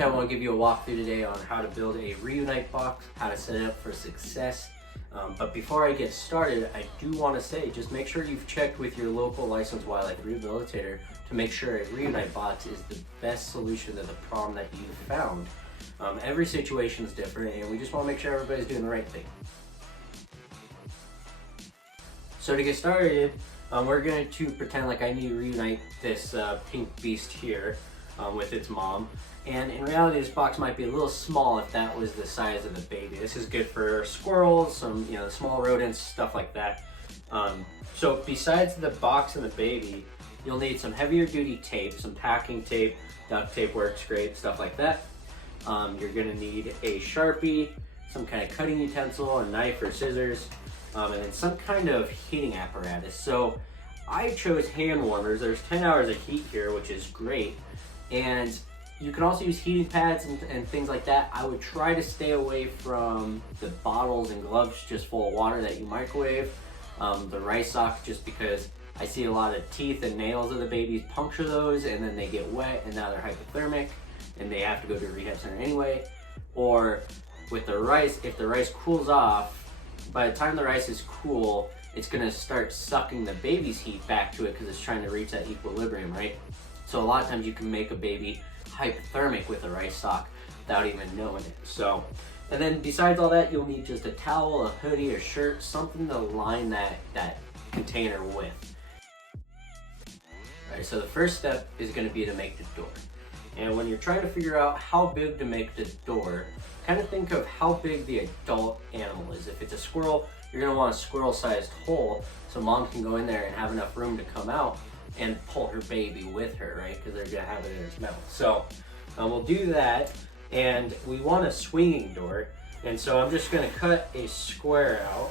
I want to give you a walkthrough today on how to build a reunite box, how to set it up for success. But before I get started, I do want to say, just make sure you've checked with your local licensed wildlife rehabilitator to make sure a reunite box is the best solution to the problem that you've found. Every situation is different, and we just want to make sure everybody's doing the right thing. So to get started, we're going to pretend like I need to reunite this pink beast here with its mom. And in reality, this box might be a little small if that was the size of the baby. This is good for squirrels, some small rodents, stuff like that. So besides the box and the baby, you'll need some heavier duty tape, some packing tape, duct tape works great, stuff like that. You're gonna need a Sharpie, some kind of cutting utensil, a knife or scissors, and then some kind of heating apparatus. So I chose hand warmers. There's 10 hours of heat here, which is great. And you can also use heating pads and things like that. I would try to stay away from the bottles and gloves just full of water that you microwave. The rice sock, just because I see a lot of teeth and nails of the babies puncture those, and then they get wet and now they're hypothermic and they have to go to a rehab center anyway. Or with the rice, if the rice cools off, by the time the rice is cool, it's gonna start sucking the baby's heat back to it because it's trying to reach that equilibrium, right? So a lot of times you can make a baby hypothermic with a rice sock without even knowing it. So, and then besides all that, you'll need just a towel, a hoodie, a shirt, something to line that container with. All right, so the first step is going to be to make the door. And when you're trying to figure out how big to make the door, kind of think of how big the adult animal is. If it's a squirrel, you're going to want a squirrel-sized hole so mom can go in there and have enough room to come out and pull her baby with her, right? Because they're gonna have it in its mouth. So we'll do that, and we want a swinging door. And so I'm just gonna cut a square out,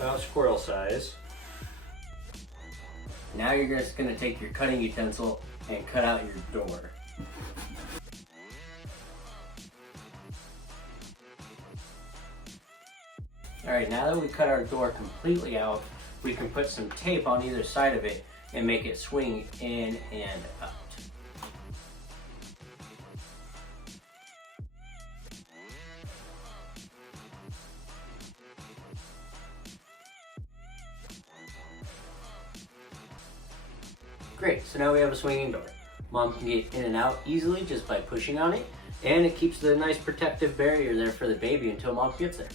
about squirrel size. Now you're just gonna take your cutting utensil and cut out your door. All right, now that we cut our door completely out, we can put some tape on either side of it and make it swing in and out. Great, so now we have a swinging door. Mom can get in and out easily just by pushing on it, and it keeps the nice protective barrier there for the baby until mom gets there.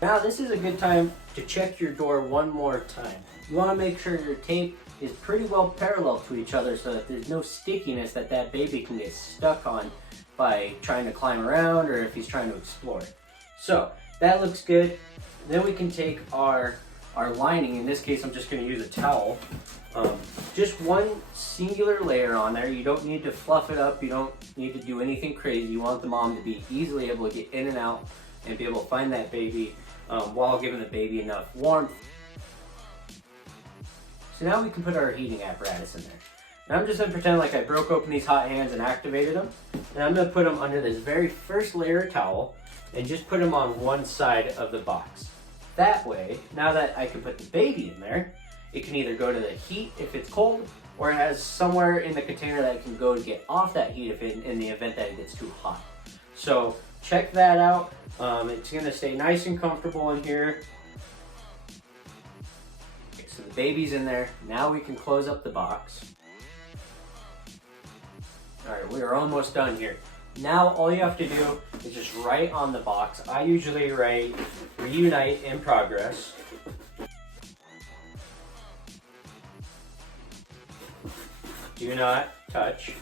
Now this is a good time to check your door one more time. You want to make sure your tape is pretty well parallel to each other so that there's no stickiness that baby can get stuck on by trying to climb around or if he's trying to explore. So that looks good. Then we can take our lining. In this case, I'm just going to use a towel. Just one singular layer on there. You don't need to fluff it up. You don't need to do anything crazy. You want the mom to be easily able to get in and out and be able to find that baby while giving the baby enough warmth. So now we can put our heating apparatus in there. And I'm just going to pretend like I broke open these hot hands and activated them. And I'm going to put them under this very first layer of towel and just put them on one side of the box. That way, now that I can put the baby in there, it can either go to the heat if it's cold, or it has somewhere in the container that it can go to get off that heat in the event that it gets too hot. So check that out. It's going to stay nice and comfortable in here. Okay, so the baby's in there. Now we can close up the box. All right, we are almost done here. Now all you have to do is just write on the box. I usually write reunite in progress. Do not touch.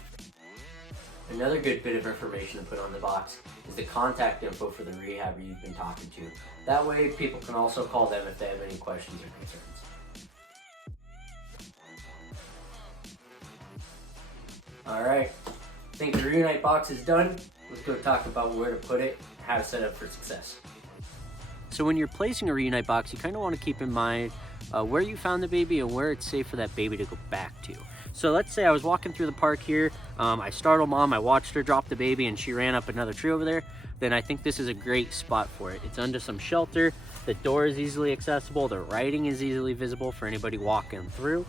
Another good bit of information to put on the box is the contact info for the rehabber you've been talking to. That way people can also call them if they have any questions or concerns. All right, I think the reunite box is done. Let's go talk about where to put it, how to set it up for success. So when you're placing a reunite box, you kind of want to keep in mind where you found the baby and where it's safe for that baby to go back to. So let's say I was walking through the park here, I startled mom, I watched her drop the baby and she ran up another tree over there, then I think this is a great spot for it. It's under some shelter, the door is easily accessible, the writing is easily visible for anybody walking through.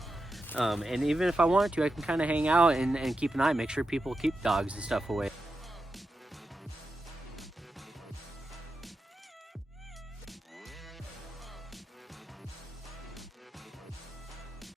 And even if I wanted to, I can kind of hang out and keep an eye, make sure people keep dogs and stuff away.